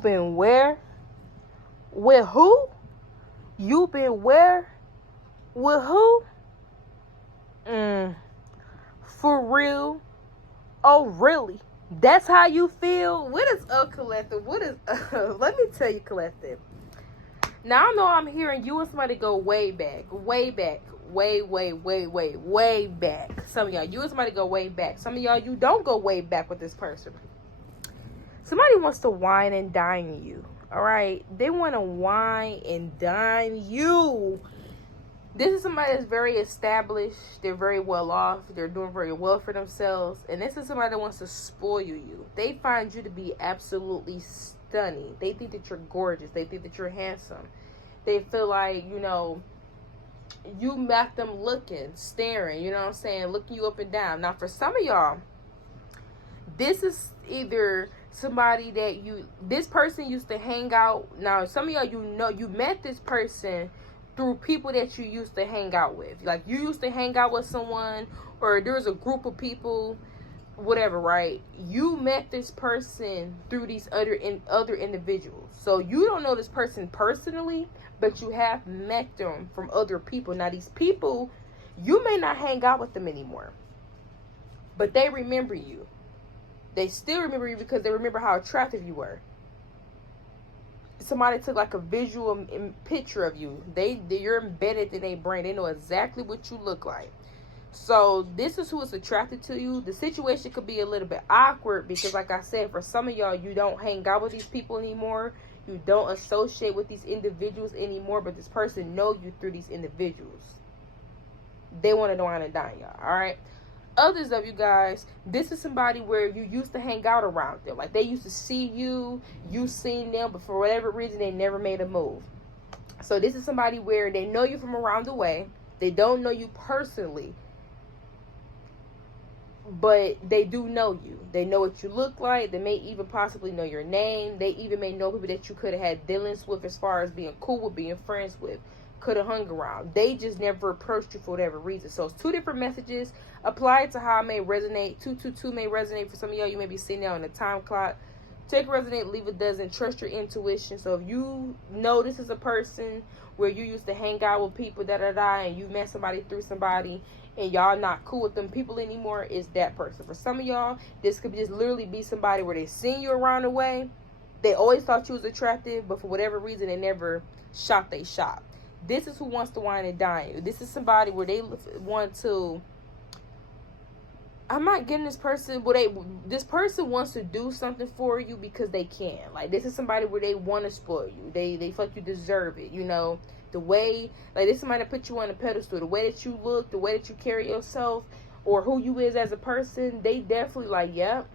Been where? With who? You been where? With who? For real? Oh, really? That's how you feel? What is up, Collective? What is let me tell you, Collective. Now, I know I'm hearing you and somebody go way back. Way back. Way back. Some of y'all, you and somebody go way back. Some of y'all, you don't go way back with this person. Somebody wants to wine and dine you. Alright? They want to wine and dine you. This is somebody that's very established. They're very well off. They're doing very well for themselves. And this is somebody that wants to spoil you. They find you to be absolutely stunning. They think that you're gorgeous. They think that you're handsome. They feel like, you know, you met them looking, staring, you know what I'm saying, looking you up and down. Now, for some of y'all, this is either somebody that this person used to hang out. Now, some of y'all, you know, you met this person through people that you used to hang out with. Like, you used to hang out with someone, or there's a group of people, whatever, right? You met this person through these other individuals. So you don't know this person personally, but you have met them from other people. Now, these people, you may not hang out with them anymore, but they remember you. They still remember you because they remember how attractive you were. Somebody took like a visual picture of you. You're embedded in their brain. They know exactly what you look like. So this is who is attracted to you. The situation could be a little bit awkward because, like I said, for some of y'all, you don't hang out with these people anymore. You don't associate with these individuals anymore, but this person know you through these individuals. They want to know how to dine y'all, all right? Others of you guys, this is somebody where you used to hang out around them. Like, they used to see you, you seen them, but for whatever reason, they never made a move. So this is somebody where they know you from around the way. They don't know you personally, but they do know you. They know what you look like. They may even possibly know your name. They even may know people that you could have had dealings with as far as being cool with, being friends with, could have hung around. They just never approached you for whatever reason. So it's two different messages. Apply it to how it may resonate. 222 may resonate for some of y'all. You may be sitting there on the time clock. Take a resonate, leave a dozen. Trust your intuition. So if you know this is a person where you used to hang out with people, and you met somebody through somebody, and y'all not cool with them people anymore, is that person. For some of y'all, this could just literally be somebody where they seen you around the way. They always thought you was attractive, but for whatever reason, they never shot they shot. This is who wants to wine and dine you. This is somebody where they want to, I'm not getting this person, but this person wants to do something for you because they can. Like, this is somebody where they want to spoil you. They feel like you deserve it, you know. The way, like, this is somebody that put you on a pedestal. The way that you look, the way that you carry yourself, or who you is as a person, they definitely like, yep,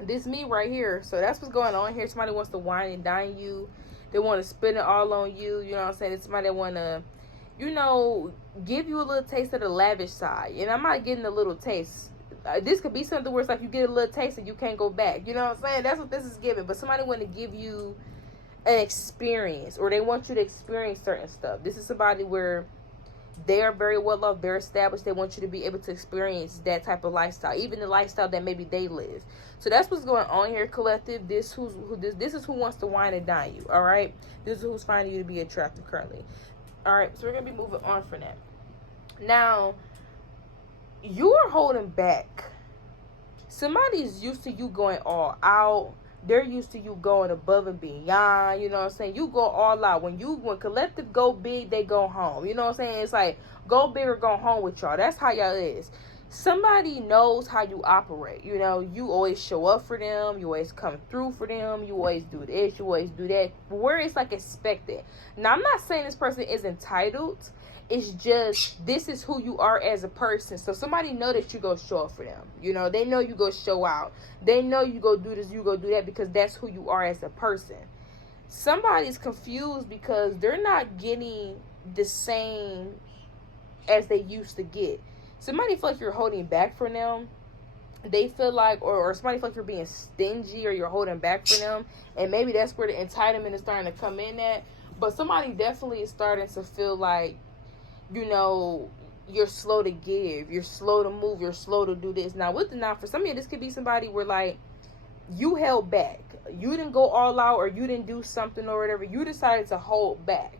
this me right here. So that's what's going on here. Somebody wants to wine and dine you. They want to spend it all on you. You know what I'm saying? It's somebody that want to, you know, give you a little taste of the lavish side. And I'm not getting a little taste. This could be something where it's like you get a little taste and you can't go back. You know what I'm saying? That's what this is giving. But somebody want to give you an experience, or they want you to experience certain stuff. This is somebody where they are very well off, they're established. They want you to be able to experience that type of lifestyle, even the lifestyle that maybe they live. So that's what's going on here, Collective. This is who wants to wine and dine you. All right, this is who's finding you to be attractive currently. All right, so we're gonna be moving on from that. Now, you are holding back. Somebody's used to you going all out. They're used to you going above and beyond. You know what I'm saying? You go all out. When Collective go big, they go home. You know what I'm saying? It's like, go big or go home with y'all. That's how y'all is. Somebody knows how you operate. You know, you always show up for them. You always come through for them. You always do this. You always do that. Where it's like expected. Now, I'm not saying this person is entitled. It's just, this is who you are as a person. So somebody know that you go show up for them. You know, they know you go show out. They know you go do this, you go do that, because that's who you are as a person. Somebody's confused because they're not getting the same as they used to get. Somebody feel like you're holding back from them. They feel like, or somebody feel like you're being stingy or you're holding back from them. And maybe that's where the entitlement is starting to come in at. But somebody definitely is starting to feel like, you know, you're slow to give, you're slow to move, you're slow to do this. Now, for some of you, this could be somebody where, like, you held back. You didn't go all out, or you didn't do something or whatever. You decided to hold back.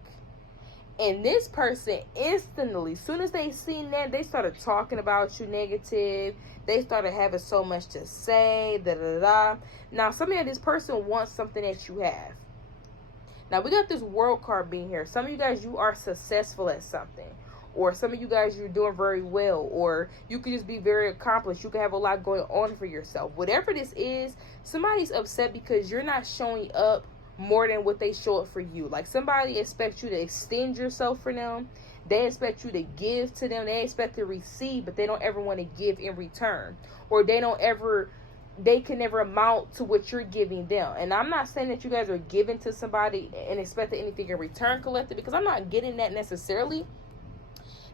And this person instantly, as soon as they seen that, they started talking about you negative. They started having so much to say, Now, some of this person wants something that you have. Now, we got this world card being here. Some of you guys, you are successful at something. Or some of you guys, you're doing very well. Or you could just be very accomplished. You could have a lot going on for yourself. Whatever this is, somebody's upset because you're not showing up more than what they show up for you. Like, somebody expects you to extend yourself for them. They expect you to give to them. They expect to receive, but they don't ever want to give in return. Or they can never amount to what you're giving them. And I'm not saying that you guys are giving to somebody and expecting anything in return, collective, because I'm not getting that necessarily.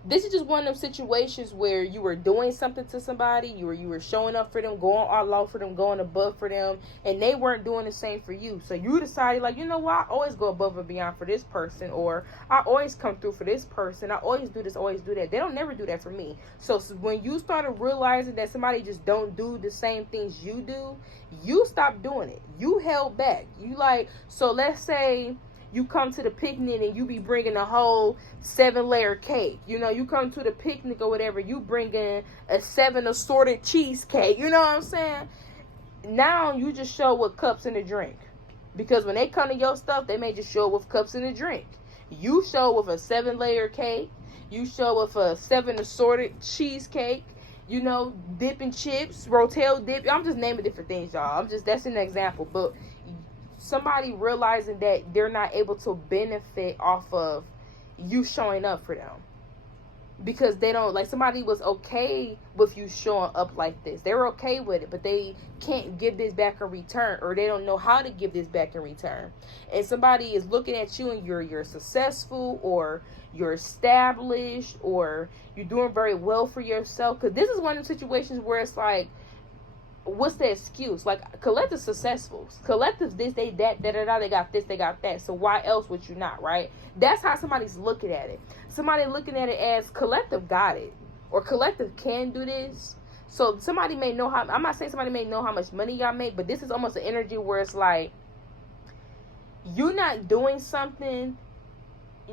This is just one of those situations where you were doing something to somebody, you were showing up for them, going all out for them, going above for them, and they weren't doing the same for you. So you decided, like, you know what, I always go above and beyond for this person, or I always come through for this person, I always do this, always do that. They don't never do that for me. So when you started realizing that somebody just don't do the same things you do, you stopped doing it. You held back. You like, so let's say you come to the picnic and you be bringing a whole 7-layer cake. You know, you come to the picnic or whatever, you bring in a 7 assorted cheesecake. You know what I'm saying? Now you just show with cups and a drink. Because when they come to your stuff, they may just show with cups and a drink. You show with a 7-layer cake. You show with a 7 assorted cheesecake. You know, dipping chips, Rotel dip. I'm just naming different things, y'all. That's an example. But somebody realizing that they're not able to benefit off of you showing up for them, because they don't, like, somebody was okay with you showing up like this. They were okay with it, but they can't give this back in return, or they don't know how to give this back in return. And somebody is looking at you and you're successful, or you're established, or you're doing very well for yourself. Because this is one of the situations where it's like, what's the excuse? Like, collective successful, collective this, they that, they got this, they got that, so why else would you not, right? That's how somebody's looking at it. Somebody looking at it as collective got it, or collective can do this. So somebody may know how, I'm not saying somebody may know how much money y'all make, but this is almost an energy where it's like, you're not doing something,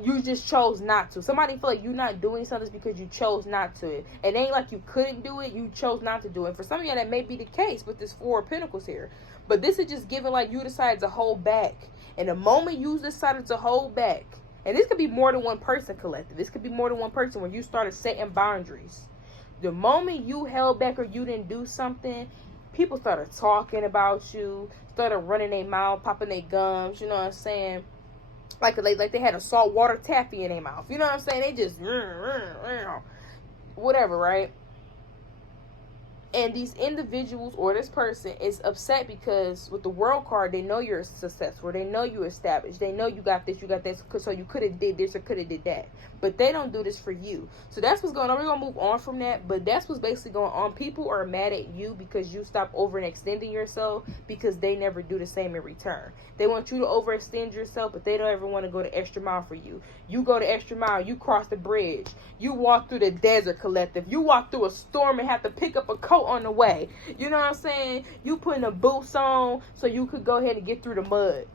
you just chose not to. Somebody feel like you're not doing something because you chose not to. It ain't like you couldn't do it, you chose not to do it. And for some of y'all, that may be the case with this 4 of Pentacles here. But this is just giving, like, you decided to hold back. And the moment you decided to hold back, and this could be more than one person, collective. This could be more than one person when you started setting boundaries. The moment you held back or you didn't do something, people started talking about you, started running their mouth, popping their gums, you know what I'm saying? Like they had a saltwater taffy in their mouth. You know what I'm saying? They just whatever, right? And these individuals or this person is upset because with the world card, they know you're successful. They know you're established. They know you got this, you got that. So you could have did this or could have did that. But they don't do this for you. So that's what's going on. We're going to move on from that. But that's what's basically going on. People are mad at you because you stop overextending yourself, because they never do the same in return. They want you to overextend yourself, but they don't ever want to go the extra mile for you. You go the extra mile. You cross the bridge. You walk through the desert, collective. You walk through a storm and have to pick up a coat on the way. You know what I'm saying? You putting the boots on so you could go ahead and get through the mud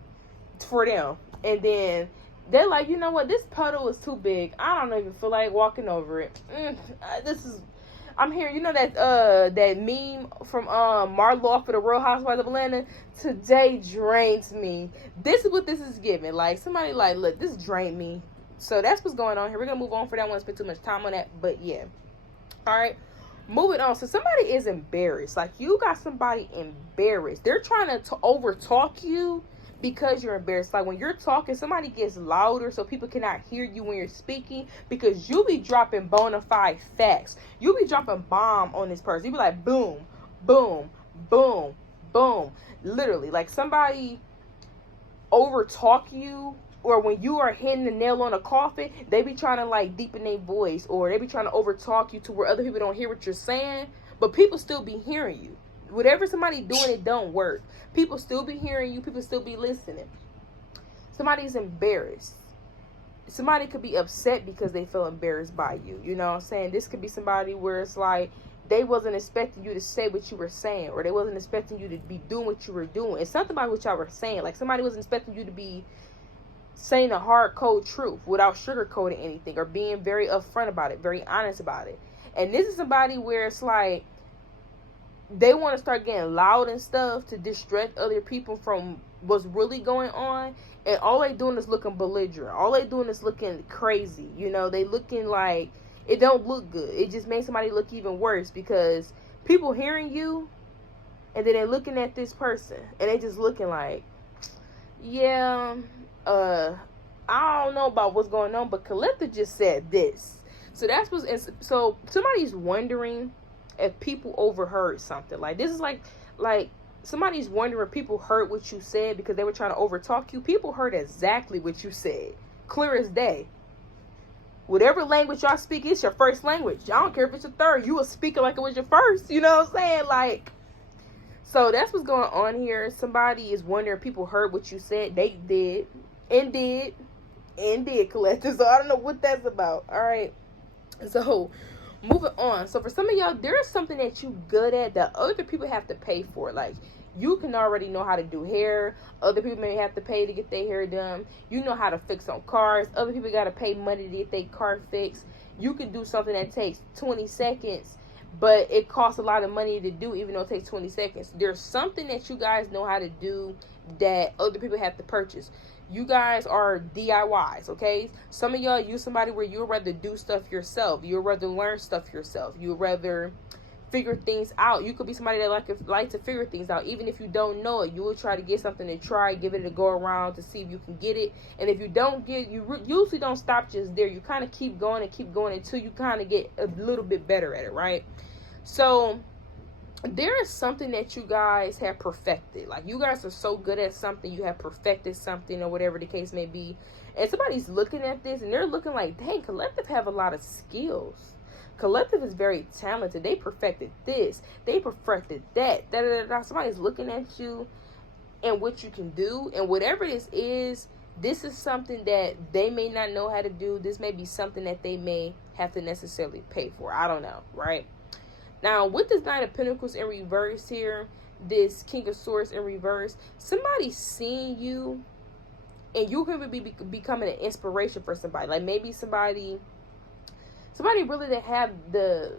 for them. And then they're like, you know what? This puddle is too big. I don't even feel like walking over it. I'm here. You know that meme from Marlo for the Real Housewives of Atlanta? Today drains me. This is what this is giving. Like, somebody like, look, this drained me. So that's what's going on here. We're going to move on for that. I don't want to spend too much time on that. But yeah. All right. Moving on. So somebody is embarrassed. Like, you got somebody embarrassed. They're trying to over talk you because you're embarrassed. Like, when you're talking, somebody gets louder so people cannot hear you when you're speaking, because you be dropping bona fide facts. You be dropping bomb on this person. You be like, boom, boom, boom, boom. Literally, like, somebody over talk you, or when you are hitting the nail on a coffin, they be trying to, like, deepen their voice, or they be trying to over talk you to where other people don't hear what you're saying, but people still be hearing you. Whatever somebody doing, it don't work. People still be hearing you. People still be listening. Somebody's embarrassed. Somebody could be upset because they feel embarrassed by you. You know what I'm saying? This could be somebody where it's like they wasn't expecting you to say what you were saying, or they wasn't expecting you to be doing what you were doing. It's something about what y'all were saying. Like, somebody wasn't expecting you to be saying the hard cold truth without sugarcoating anything, or being very upfront about it, very honest about it. And this is somebody where it's like, they want to start getting loud and stuff to distract other people from what's really going on. And all they doing is looking belligerent. All they doing is looking crazy. You know, they looking like it don't look good. It just makes somebody look even worse, because people hearing you and then they're looking at this person and they just looking like, yeah, I don't know about what's going on, but Collective just said this. So that's what's, so somebody's wondering if people overheard something. Like, this is like somebody's wondering if people heard what you said because they were trying to overtalk you. People heard exactly what you said, clear as day. Whatever language y'all speak, it's your first language. I don't care if it's your third. You will speak it like it was your first. You know what I'm saying? Like, so that's what's going on here. Somebody is wondering if people heard what you said. They did. And did. And did, Collective. So I don't know what that's about. All right. So moving on. So for some of y'all, there is something that you good at that other people have to pay for. Like, you can already know how to do hair. Other people may have to pay to get their hair done. You know how to fix on cars. Other people got to pay money to get their car fixed. You can do something that takes 20 seconds, but it costs a lot of money to do, even though it takes 20 seconds. There's something that you guys know how to do that other people have to purchase. You guys are DIYs, okay? Some of y'all, you somebody where you'd rather do stuff yourself. You'd rather learn stuff yourself. You'd rather figure things out. You could be somebody that like to figure things out. Even if you don't know it, you will try to get something to try, give it a go around to see if you can get it. And if you don't get, usually don't stop just there. You kind of keep going until you kind of get a little bit better at it, right? So there is something that you guys have perfected. Like, you guys are so good at something, you have perfected something, or whatever the case may be. And somebody's looking at this and they're looking like, dang, Collective have a lot of skills. Collective is very talented. They perfected this. They perfected that. Somebody's looking at you and what you can do. And whatever this is something that they may not know how to do. This may be something that they may have to necessarily pay for. I don't know, right? Now, with this Knight of Pentacles in reverse here, this King of Swords in reverse, somebody's seeing you and you can be becoming an inspiration for somebody. Like, maybe somebody really that have the,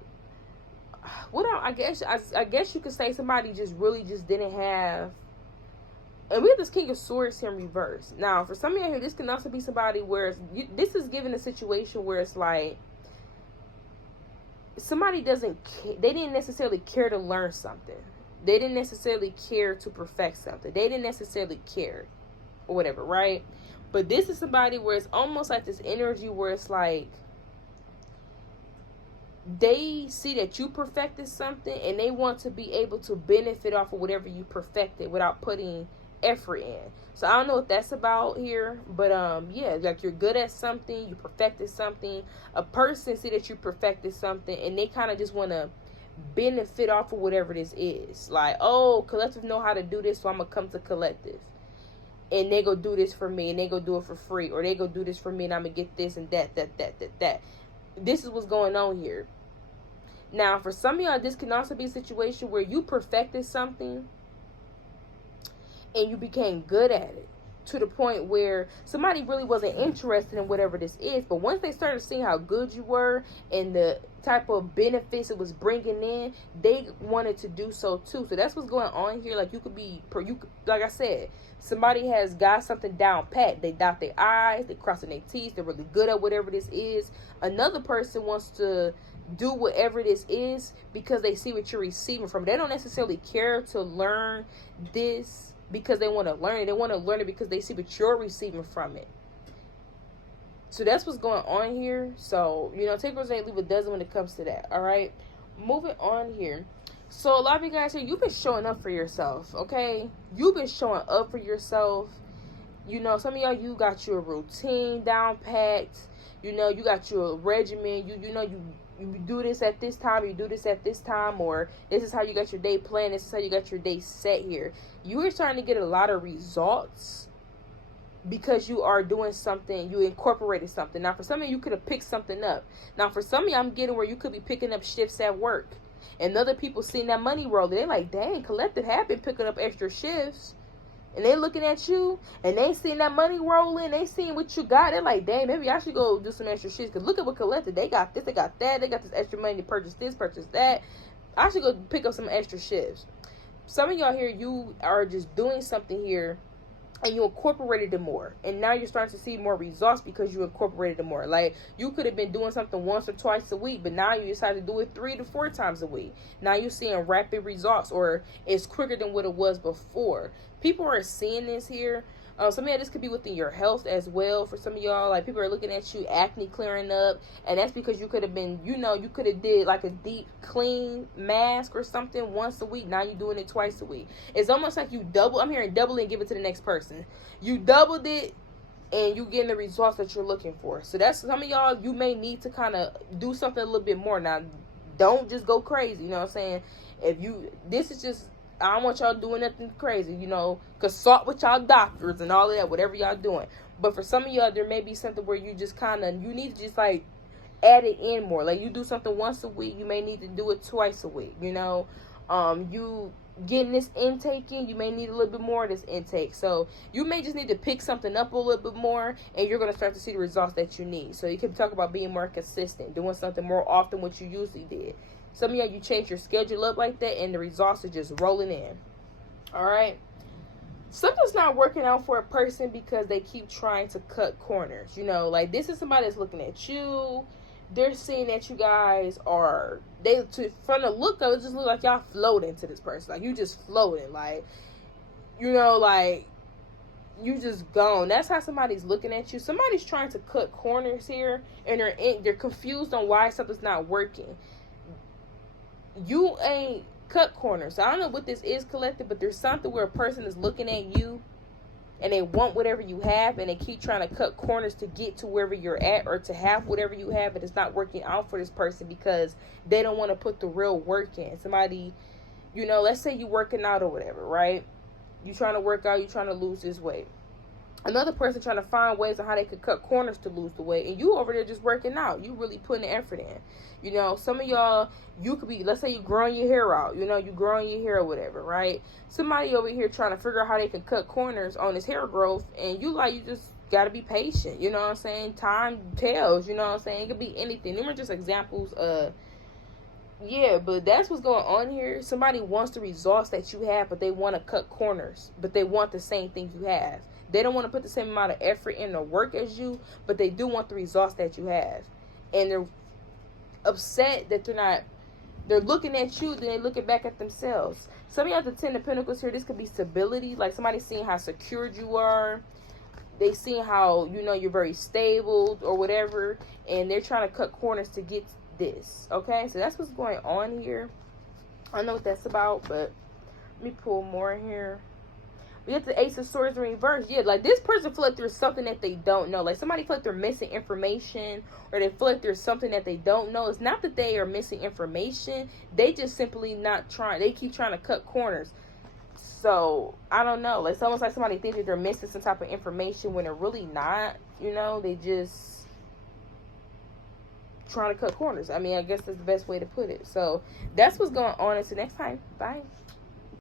I guess you could say somebody just really just didn't have. And we have this King of Swords here in reverse. Now, for some of you here, this can also be somebody where this is given a situation where it's like somebody they didn't necessarily care to learn something. They didn't necessarily care to perfect something. They didn't necessarily care or whatever, right? But this is somebody where it's almost like this energy where it's like they see that you perfected something and they want to be able to benefit off of whatever you perfected without putting effort in. So I don't know what that's about here, but yeah, like, you're good at something, you perfected something. A person see that you perfected something and they kind of just want to benefit off of whatever this is. Like, oh, Collective know how to do this, so I'm gonna come to Collective and they go do this for me, and they go do it for free, or they go do this for me and I'm gonna get this and that. This is what's going on here. Now, for some of y'all, this can also be a situation where you perfected something and you became good at it to the point where somebody really wasn't interested in whatever this is. But once they started seeing how good you were and the type of benefits it was bringing in, they wanted to do so too. So that's what's going on here. Like, like I said, somebody has got something down pat. They dot their I's, they crossing their T's, they're really good at whatever this is. Another person wants to do whatever this is because they see what you're receiving from it. They don't necessarily care to learn this because they want to learn it. They want to learn it because they see what you're receiving from it. So that's what's going on here. So, take what ain't leave a dozen when it comes to that. All right. Moving on here. So a lot of you guys here, you've been showing up for yourself. Okay. You've been showing up for yourself. Some of y'all, you got your routine down packed. You got your regimen. You do this at this time, you do this at this time, or this is how you got your day planned, this is how you got your day set here. You are starting to get a lot of results because you are doing something, you incorporated something. Now, for some of you could have picked something up. Now, for some of you, I'm getting where you could be picking up shifts at work. And other people seeing that money roll, they're like, dang, Collective have been picking up extra shifts. And they looking at you, and they seeing that money rolling, they seeing what you got. They're like, dang, maybe I should go do some extra shit. Because look at what Collective, they got this, they got that, they got this extra money to purchase this, purchase that. I should go pick up some extra shifts. Some of y'all here, you are just doing something here, and you incorporated it more. And now you're starting to see more results because you incorporated it more. Like, you could have been doing something once or twice a week, but now you decide to do it 3 to 4 times a week. Now you're seeing rapid results, or it's quicker than what it was before. People are seeing this here. Some of y'all, this could be within your health as well. For some of y'all, like, people are looking at you, acne clearing up, and that's because you could have been, you know, you could have did like a deep clean mask or something once a week. Now you're doing it twice a week. It's almost like you double. I'm hearing double and give it to the next person. You doubled it, and you getting the results that you're looking for. So that's, some of y'all, you may need to kind of do something a little bit more. Now, don't just go crazy. You know what I'm saying? If you, this is just, I don't want y'all doing nothing crazy, you know, consult with y'all doctors and all of that, whatever y'all doing. But for some of y'all, there may be something where you just kind of, you need to just like add it in more. Like, you do something once a week, you may need to do it twice a week, you know. You getting this intake in, you may need a little bit more of this intake. So you may just need to pick something up a little bit more, and you're going to start to see the results that you need. So you can talk about being more consistent, doing something more often what you usually did. Some of y'all, you change your schedule up like that, and the results are just rolling in. All right. Something's not working out for a person because they keep trying to cut corners. You know, like, this is somebody that's looking at you. They're seeing that you guys are, from the look of it, just look like y'all floating to this person. Like, you just floating. Like, you know, like, you just gone. That's how somebody's looking at you. Somebody's trying to cut corners here, and they're confused on why something's not working. You ain't cut corners. I don't know what this is, Collective, but there's something where a person is looking at you and they want whatever you have, and they keep trying to cut corners to get to wherever you're at, or to have whatever you have, and it's not working out for this person because they don't want to put the real work in. Somebody, you know, let's say you working out or whatever, right? You trying to work out, you trying to lose this weight. Another person trying to find ways on how they could cut corners to lose the weight, and you over there just working out. You really putting the effort in. You know, some of y'all, you could be, let's say you growing your hair out. You know, you growing your hair or whatever, right? Somebody over here trying to figure out how they can cut corners on his hair growth, and you just got to be patient. You know what I'm saying? Time tells, you know what I'm saying? It could be anything. Them are just examples of, yeah, but that's what's going on here. Somebody wants the results that you have, but they want to cut corners, but they want the same thing you have. They don't want to put the same amount of effort in the work as you, but they do want the results that you have. And they're upset that they're looking at you, then they're looking back at themselves. Some of you have the 10 of Pentacles here. This could be stability. Like, somebody seeing how secured you are. They seeing how, you know, you're very stable or whatever. And they're trying to cut corners to get this. Okay? So that's what's going on here. I don't know what that's about, but let me pull more here. We get the Ace of Swords in reverse. Yeah, like, this person feel like there's something that they don't know. Like, somebody feel like they're missing information, or they feel like there's something that they don't know. It's not that they are missing information. They just simply not trying. They keep trying to cut corners. So, I don't know. It's almost like somebody thinks that they're missing some type of information when they're really not. You know, they just trying to cut corners. I mean, I guess that's the best way to put it. So, that's what's going on. Until next time. Bye.